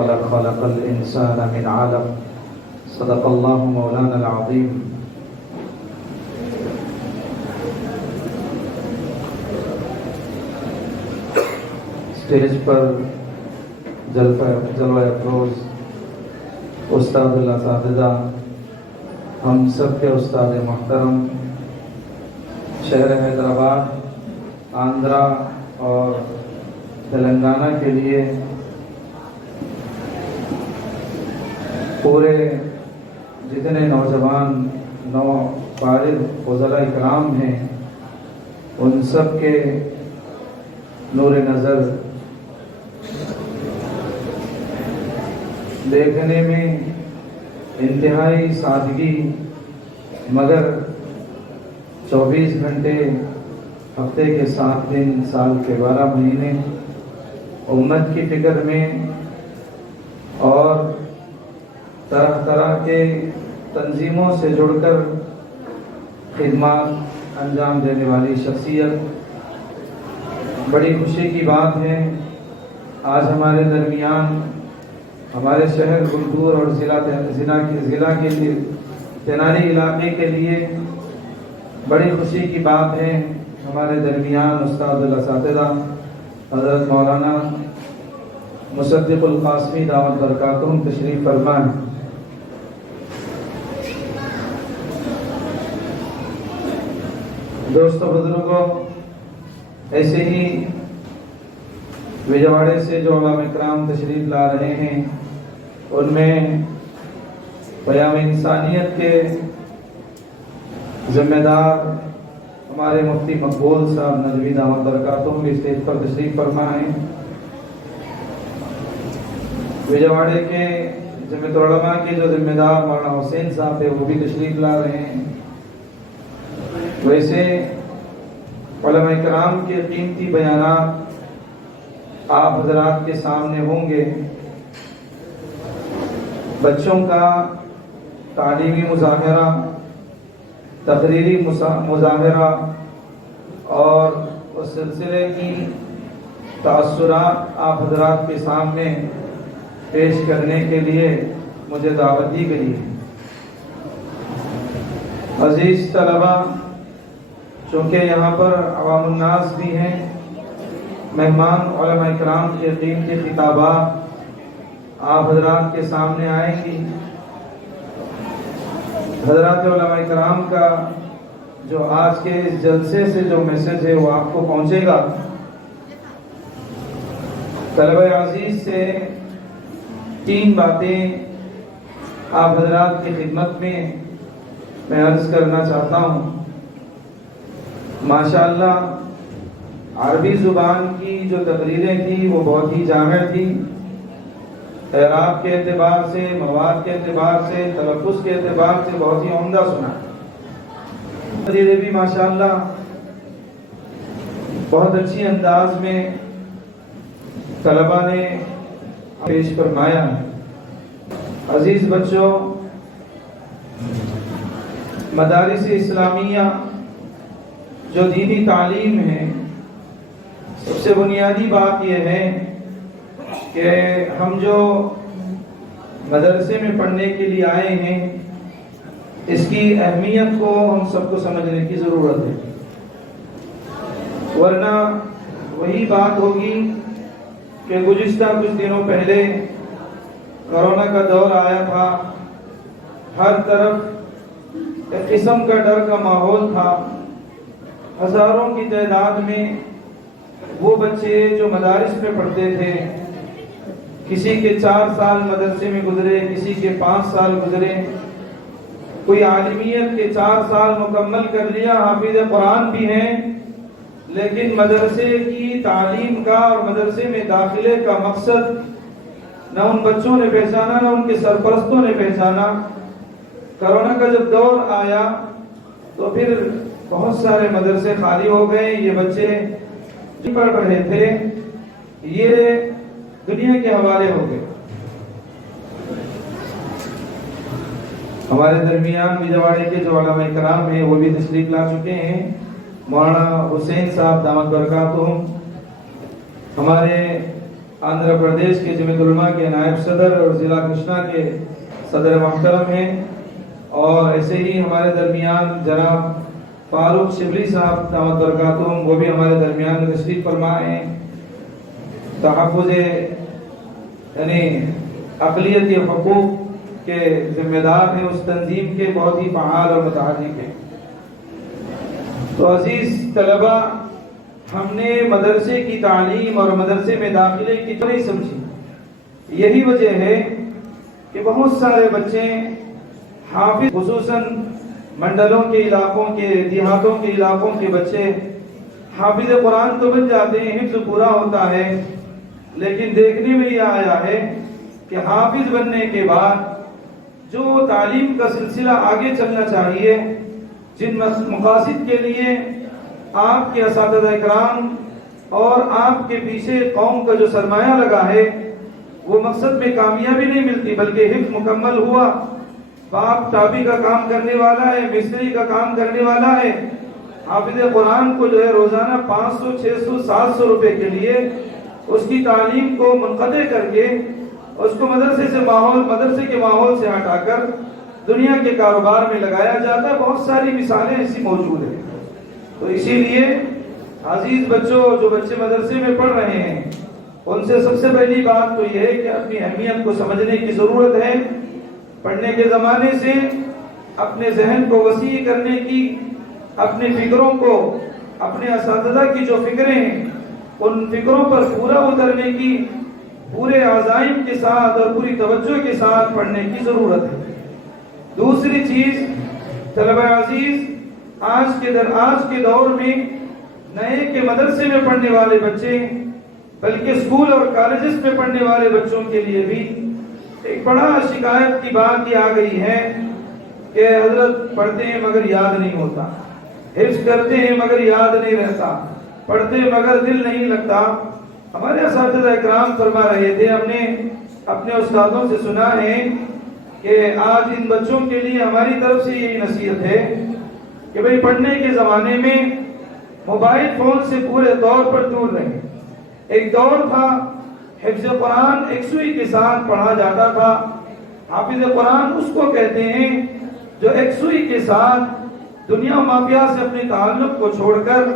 خلق الإنسان من علق صدق الله مولانا العظيم. اسٹیج پر جلوہ افروز استاد الاساتذہ، ہم سب کے استاد محترم، شہر حیدرآباد، آندھرا اور تلنگانہ کے لیے پورے جتنے نوجوان فارغ وزراء اکرام ہیں، ان سب کے نور نظر دیکھنے میں انتہائی سادگی، مگر 24 گھنٹے ہفتے کے 7 دن، سال کے 12 مہینے امت کی فکر میں اور طرح طرح کے تنظیموں سے جڑ کر خدمات انجام دینے والی شخصیت. بڑی خوشی کی بات ہے آج ہمارے درمیان، ہمارے شہر گنٹور اور ضلع کے لیے تیناری علاقے کے لیے بڑی خوشی کی بات ہے ہمارے درمیان استاد الاساتذہ حضرت مولانا مصدق القاسمی دامت برکاتہم تشریف فرما ہے. دوستو بزرگوں، ایسے ہی وجواڑے سے جو علماء اکرام تشریف لا رہے ہیں، ان میں پیام انسانیت کے ذمہ دار ہمارے مفتی مقبول صاحب ندوی دامت برکاتہم بھی اسٹیج پر تشریف فرما ہیں. وجواڑے کے جمعیت العلماء کے جو ذمہ دار مولانا حسین صاحب ہے، وہ بھی تشریف لا رہے ہیں. ویسے علماء کرام کے قیمتی بیانات آپ حضرات کے سامنے ہوں گے. بچوں کا تعلیمی مظاہرہ، تقریری مظاہرہ اور اس سلسلے کی تاثرات آپ حضرات کے سامنے پیش کرنے کے لیے مجھے دعوت دی گئی ہے. عزیز طلبہ، چونکہ یہاں پر عوام الناس بھی ہیں، مہمان علماء اکرام کے قیمتی خطابات آپ حضرات کے سامنے آئیں گی. حضرات علماء اکرام کا جو آج کے اس جلسے سے جو میسج ہے وہ آپ کو پہنچے گا. طلبہ عزیز سے 3 باتیں آپ حضرات کی خدمت میں عرض کرنا چاہتا ہوں. ماشاءاللہ عربی زبان کی جو تقریریں تھی وہ بہت ہی جامع تھی. اعراب کے اعتبار سے، مواد کے اعتبار سے، تلفظ کے اعتبار سے بہت ہی عمدہ سنا. تقریریں بھی ماشاءاللہ بہت اچھی انداز میں طلبہ نے پیش فرمایا. عزیز بچوں، مدارس اسلامیہ جو دینی تعلیم ہے، سب سے بنیادی بات یہ ہے کہ ہم جو مدرسے میں پڑھنے کے لیے آئے ہیں، اس کی اہمیت کو ہم سب کو سمجھنے کی ضرورت ہے. ورنہ وہی بات ہوگی کہ گزشتہ کچھ دنوں پہلے کورونا کا دور آیا تھا، ہر طرف ایک قسم کا ڈر کا ماحول تھا. ہزاروں کی تعداد میں وہ بچے جو مدارس میں پڑھتے تھے، کسی کے 4 سال مدرسے میں گزرے، کسی کے 5 سال گزرے، کوئی عالمیت کے 4 سال مکمل کر لیا، حافظ قرآن بھی ہیں، لیکن مدرسے کی تعلیم کا اور مدرسے میں داخلے کا مقصد نہ ان بچوں نے پہچانا، نہ ان کے سرپرستوں نے پہچانا. کورونا کا جب دور آیا تو پھر بہت سارے مدرسے خالی ہو گئے. یہ بچے جو پڑھ رہے تھے یہ دنیا کے حوالے ہو گئے. ہمارے درمیان وجواڑے کے جو علماء کرام ہیں وہ بھی تشریف لا چکے ہیں. مولانا حسین صاحب دامت برکاتہم، ہمارے آندھرا پردیش کے جمعیت علماء کے نائب صدر اور ضلع کرشنا کے صدر محترم ہیں، اور ایسے ہی ہمارے درمیان جناب فاروق شبلی صاحب دامت برکاتہم، وہ بھی ہمارے درمیان میں تشریف فرما ہیں۔ تحفظ یعنی اقلیتی حقوق کے ذمہ دار ہیں، اس تنظیم کے بہت ہی فعال اور متحرک ہیں۔ تو عزیز طلبہ، ہم نے مدرسے کی تعلیم اور مدرسے میں داخلے کی تو نہیں سمجھی۔ یہی وجہ ہے کہ بہت سارے بچے حافظ، خصوصاً منڈلوں کے علاقوں کے، دیہاتوں کے علاقوں کے بچے حافظ قرآن تو بن جاتے ہیں، حفظ پورا ہوتا ہے، لیکن دیکھنے میں یہ آیا ہے کہ حافظ بننے کے بعد جو تعلیم کا سلسلہ آگے چلنا چاہیے، جن مقاصد کے لیے آپ کے اساتذہ اکرام اور آپ کے پیچھے قوم کا جو سرمایہ لگا ہے، وہ مقصد میں کامیابی نہیں ملتی، بلکہ حفظ مکمل ہوا، باپ ٹاپی کا کام کرنے والا ہے، مستری کا کام کرنے والا ہے، حافظ قرآن کو جو ہے روزانہ 500 600 700 روپے کے لیے اس کی تعلیم کو منقطع کر کے اس کو مدرسے کے ماحول سے ہٹا کر دنیا کے کاروبار میں لگایا جاتا ہے۔ بہت ساری مثالیں ایسی موجود ہیں۔ تو اسی لیے عزیز بچوں، جو بچے مدرسے میں پڑھ رہے ہیں، ان سے سب سے پہلی بات تو یہ ہے کہ اپنی اہمیت کو سمجھنے کی ضرورت ہے۔ پڑھنے کے زمانے سے اپنے ذہن کو وسیع کرنے کی، اپنے فکروں کو، اپنے اساتذہ کی جو فکریں ہیں ان فکروں پر پورا اترنے کی، پورے عزائم کے ساتھ اور پوری توجہ کے ساتھ پڑھنے کی ضرورت ہے۔ دوسری چیز، طلبہ عزیز، آج کے دور میں نئے کے مدرسے میں پڑھنے والے بچے، بلکہ اسکول اور کالجز میں پڑھنے والے بچوں کے لیے بھی ایک بڑا شکایت کی بات یہ آ گئی ہے کہ حضرت پڑھتے ہیں مگر یاد نہیں ہوتا، حفظ کرتے ہیں مگر یاد نہیں رہتا، پڑھتے مگر دل نہیں لگتا۔ ہمارے اساتذہ اکرام فرما رہے تھے، ہم نے اپنے استادوں سے سنا ہے کہ آج ان بچوں کے لیے ہماری طرف سے یہی نصیحت ہے کہ بھئی پڑھنے کے زمانے میں موبائل فون سے پورے طور پر دور رہیں۔ ایک دور تھا حفظ قرآن یکسوئی کے ساتھ پڑھا جاتا تھا۔ حافظ قرآن اس کو کہتے ہیں جو یکسوئی کے ساتھ دنیا و مافیا سے اپنے تعلق کو چھوڑ کر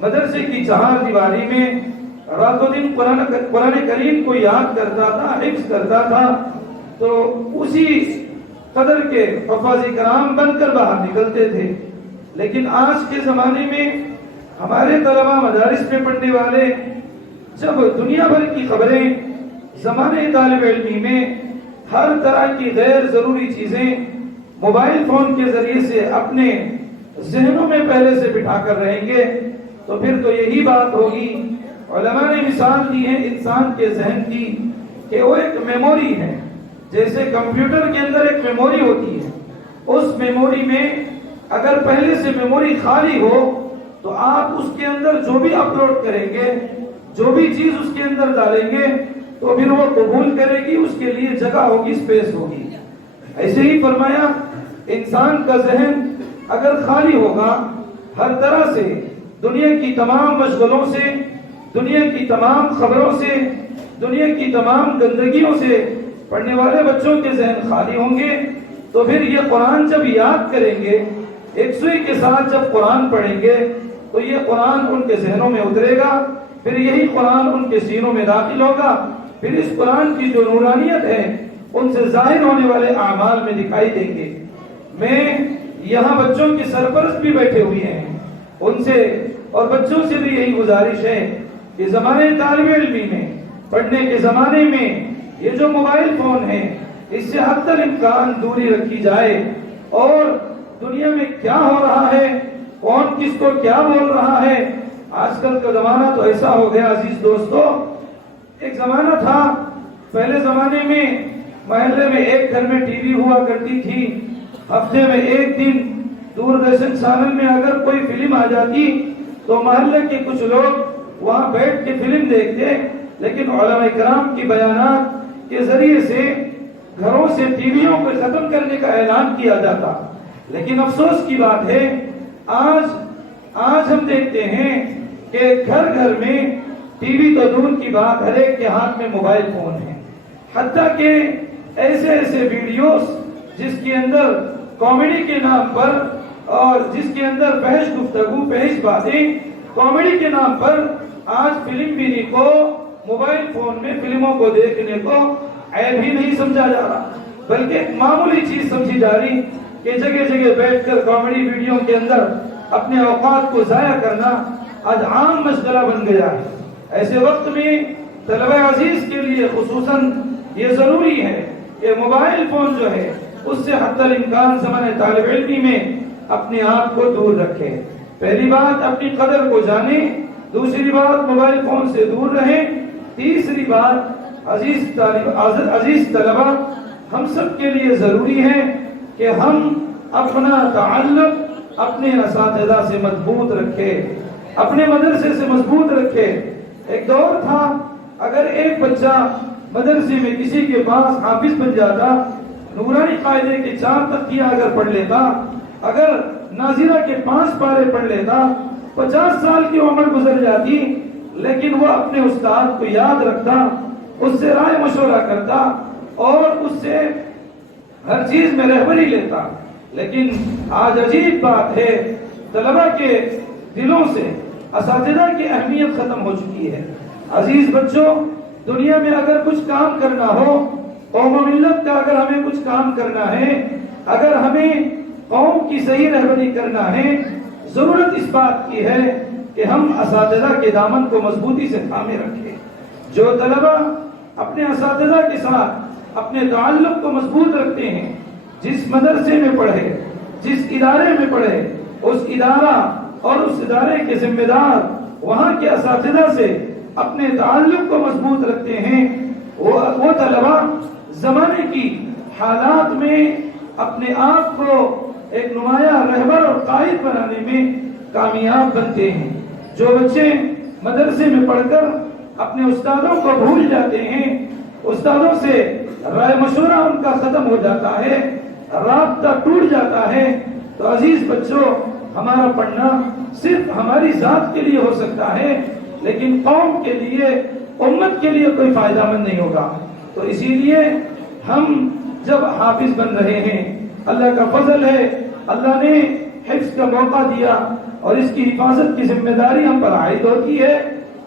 مدرسے کی چہار دیواری میں رات و دن قرآن کریم کو یاد کرتا تھا، حفظ کرتا تھا، تو اسی قدر کے حفاظ کرام بن کر باہر نکلتے تھے۔ لیکن آج کے زمانے میں ہمارے طلبہ مدارس میں پڑھنے والے جب دنیا بھر کی خبریں، زمانے طالب علمی میں ہر طرح کی غیر ضروری چیزیں موبائل فون کے ذریعے سے اپنے ذہنوں میں پہلے سے بٹھا کر رہیں گے، تو پھر تو یہی بات ہوگی۔ علماء نے مثال دی ہے انسان کے ذہن کی کہ وہ ایک میموری ہے، جیسے کمپیوٹر کے اندر ایک میموری ہوتی ہے، اس میموری میں اگر پہلے سے میموری خالی ہو تو آپ اس کے اندر جو بھی اپلوڈ کریں گے، جو بھی چیز اس کے اندر ڈالیں گے تو پھر وہ قبول کرے گی، اس کے لیے جگہ ہوگی، اسپیس ہوگی۔ ایسے ہی فرمایا انسان کا ذہن اگر خالی ہوگا، ہر طرح سے دنیا کی تمام مشغلوں سے، دنیا کی تمام خبروں سے، دنیا کی تمام گندگیوں سے پڑھنے والے بچوں کے ذہن خالی ہوں گے، تو پھر یہ قرآن جب یاد کریں گے، یکسوئی کے ساتھ جب قرآن پڑھیں گے تو یہ قرآن ان کے ذہنوں میں اترے گا، پھر یہی قرآن ان کے سینوں میں داخل ہوگا، پھر اس قرآن کی جو نورانیت ہے ان سے ظاہر ہونے والے اعمال میں دکھائی دیں گے۔ میں یہاں بچوں کے سرپرست بھی بیٹھے ہوئے ہیں، ان سے اور بچوں سے بھی یہی گزارش ہے کہ زمانے طالب علمی میں، پڑھنے کے زمانے میں یہ جو موبائل فون ہے اس سے حد تک امکان دوری رکھی جائے، اور دنیا میں کیا ہو رہا ہے، کون کس کو کیا بول رہا ہے۔ آج کل کا زمانہ تو ایسا ہو گیا عزیز دوستو، ایک زمانہ تھا پہلے زمانے میں محلے میں ایک گھر میں ٹی وی ہوا کرتی تھی، ہفتے میں ایک دن دوردرشن چینل میں اگر کوئی فلم آ جاتی تو محلے کے کچھ لوگ وہاں بیٹھ کے فلم دیکھتے، لیکن علماء کرام کی بیانات کے ذریعے سے گھروں سے ٹی ویوں کو ختم کرنے کا اعلان کیا جاتا۔ لیکن افسوس کی بات ہے آج ہم دیکھتے ہیں کہ گھر گھر میں ٹی وی تو دور کی بات، ہر ایک کے ہاتھ میں موبائل فون ہے، حتیٰ کہ ایسے ایسے ویڈیوز جس کے اندر کامیڈی کے نام پر اور جس کے اندر بحث گفتگو بحث باتیں کامیڈی کے نام پر آج فلم بینی کو موبائل فون میں فلموں کو دیکھنے کو عیب ہی نہیں سمجھا جا رہا، بلکہ ایک معمولی چیز سمجھی جا رہی کہ جگہ جگہ بیٹھ کر کامیڈی ویڈیو کے اندر اپنے اوقات کو ضائع کرنا آج عام مشغلہ بن گیا ہے۔ ایسے وقت میں طلبہ عزیز کے لیے خصوصاً یہ ضروری ہے کہ موبائل فون جو ہے اس سے حتی الامکان زمانہ طالب علمی میں اپنے آپ کو دور رکھے۔ پہلی بات اپنی قدر کو جانے، دوسری بات موبائل فون سے دور رہیں، تیسری بات عزیز طلبہ ہم سب کے لیے ضروری ہے کہ ہم اپنا تعلق اپنے اساتذہ سے مضبوط رکھے، اپنے مدرسے سے مضبوط رکھے۔ ایک دور تھا اگر ایک بچہ مدرسے میں کسی کے پاس حافظ بن جاتا، نورانی قاعدے کے 4 تختیاں اگر پڑھ لیتا، اگر ناظرہ کے 5 پارے پڑھ لیتا، 50 سال کی عمر گزر جاتی، لیکن وہ اپنے استاد کو یاد رکھتا، اس سے رائے مشورہ کرتا اور اس سے ہر چیز میں رہبری لیتا۔ لیکن آج عجیب بات ہے، طلبہ کے دلوں سے اساتذہ کی اہمیت ختم ہو چکی ہے۔ عزیز بچوں، دنیا میں اگر کچھ کام کرنا ہو، قوم و ملت کا اگر ہمیں کچھ کام کرنا ہے، اگر ہمیں قوم کی صحیح رہبری کرنا ہے، ضرورت اس بات کی ہے کہ ہم اساتذہ کے دامن کو مضبوطی سے تھامے رکھیں۔ جو طلبہ اپنے اساتذہ کے ساتھ اپنے تعلق کو مضبوط رکھتے ہیں، جس مدرسے میں پڑھے، جس ادارے میں پڑھے، اس ادارہ اور اس ادارے کے ذمہ دار وہاں کے اساتذہ سے اپنے تعلق کو مضبوط رکھتے ہیں، وہ طلبہ زمانے کی حالات میں اپنے آپ کو ایک نمایاں رہبر اور قائد بنانے میں کامیاب بنتے ہیں۔ جو بچے مدرسے میں پڑھ کر اپنے استادوں کو بھول جاتے ہیں، استادوں سے رائے مشورہ ان کا ختم ہو جاتا ہے، رابطہ ٹوٹ جاتا ہے، تو عزیز بچوں، ہمارا پڑھنا صرف ہماری ذات کے لیے ہو سکتا ہے، لیکن قوم کے لیے، امت کے لیے کوئی فائدہ مند نہیں ہوگا۔ تو اسی لیے ہم جب حافظ بن رہے ہیں، اللہ کا فضل ہے، اللہ نے حفظ کا موقع دیا اور اس کی حفاظت کی ذمہ داری ہم پر عائد ہوتی ہے،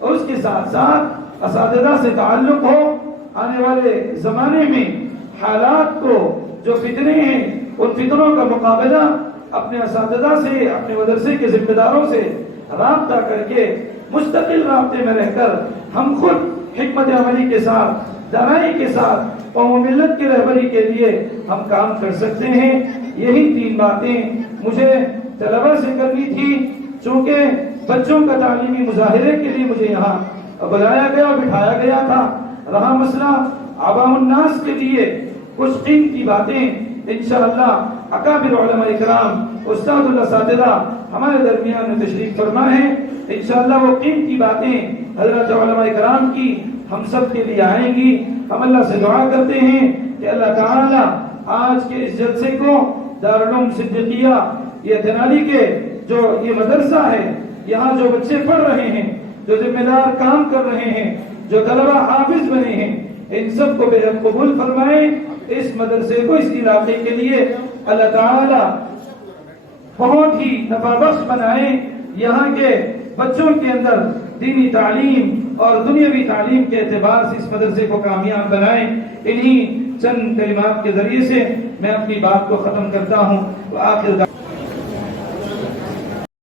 اور اس کے ساتھ ساتھ اساتذہ سے تعلق ہو۔ آنے والے زمانے میں حالات کو، جو فتنے ہیں، ان فتنوں کا مقابلہ اپنے اساتذہ سے، اپنے مدرسے کے ذمہ داروں سے رابطہ کر کے، مستقل رابطے میں رہ کر ہم خود حکمت عملی کے ساتھ، دانائی کے ساتھ قوم و ملت کی رہبری کے لیے ہم کام کر سکتے ہیں۔ یہی 3 باتیں مجھے طلبہ سے کرنی تھی، چونکہ بچوں کا تعلیمی مظاہرے کے لیے مجھے یہاں بلایا گیا، بٹھایا گیا تھا۔ رہا مسئلہ عوام الناس کے لیے کچھ قیمتی باتیں، انشاءاللہ اکابر علماء اکرام، استاد الاساتذہ ہمارے درمیان میں تشریف فرما ہے، انشاءاللہ وہ قیمتی باتیں حضرت علماء اکرام کی ہم سب کے لیے آئیں گی۔ ہم اللہ سے دعا کرتے ہیں کہ اللہ تعالی آج کے اس جلسے کو دارالعلوم صدیقیہ یہ تنالی کے جو یہ مدرسہ ہے، یہاں جو بچے پڑھ رہے ہیں، جو ذمہ دار کام کر رہے ہیں، جو طلبہ حافظ بنے ہیں، ان سب کو بے حد قبول فرمائیں۔ اس مدرسے کو، اس علاقے کے لیے اللہ تعالی بہت ہی نفع بخش بنائیں، یہاں کے بچوں کے اندر دینی تعلیم اور دنیاوی تعلیم کے اعتبار سے اس مدرسے کو کامیاب بنائیں۔ انہی چند کلمات کے ذریعے سے میں اپنی بات کو ختم کرتا ہوں۔ وآخر